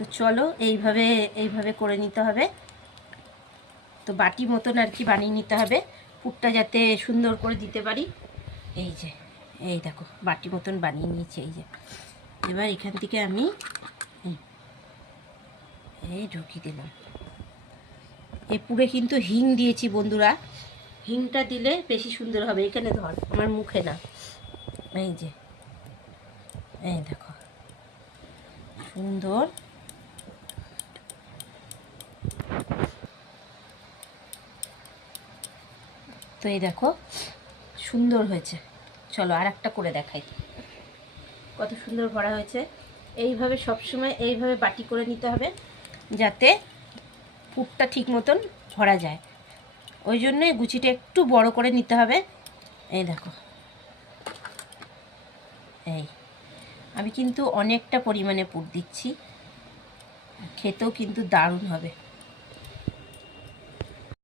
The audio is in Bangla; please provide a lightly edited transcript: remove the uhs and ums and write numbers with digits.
তো চলো এইভাবে এইভাবে করে নিতে হবে। তো বাটি মতন আর কি বানিয়ে নিতে হবে, পুরটা যাতে সুন্দর করে দিতে পারি। এই যে এই দেখো বাটি মতন বানিয়ে নিয়েছি। এই যে এবার এখান থেকে আমি এই ঢুকিয়ে দিলাম। এই পুরে কিন্তু হিং দিয়েছি বন্ধুরা, হিংটা দিলে বেশি সুন্দর হবে। এখানে ধর, আমার মুখে না। এই যে এই দেখো সুন্দর। তো এই দেখো সুন্দর হয়েছে। চলো আর একটা করে দেখাই কত সুন্দর ভরা হয়েছে। এইভাবে সবসময় এইভাবে বাটি করে নিতে হবে যাতে পুরটা ঠিক মতন ভরা যায়। ওই জন্যে গুচিটা একটু বড় করে নিতে হবে। এই দেখো এই আমি কিন্তু অনেকটা পরিমাণে পুর দিচ্ছি, খেতেও কিন্তু দারুণ হবে।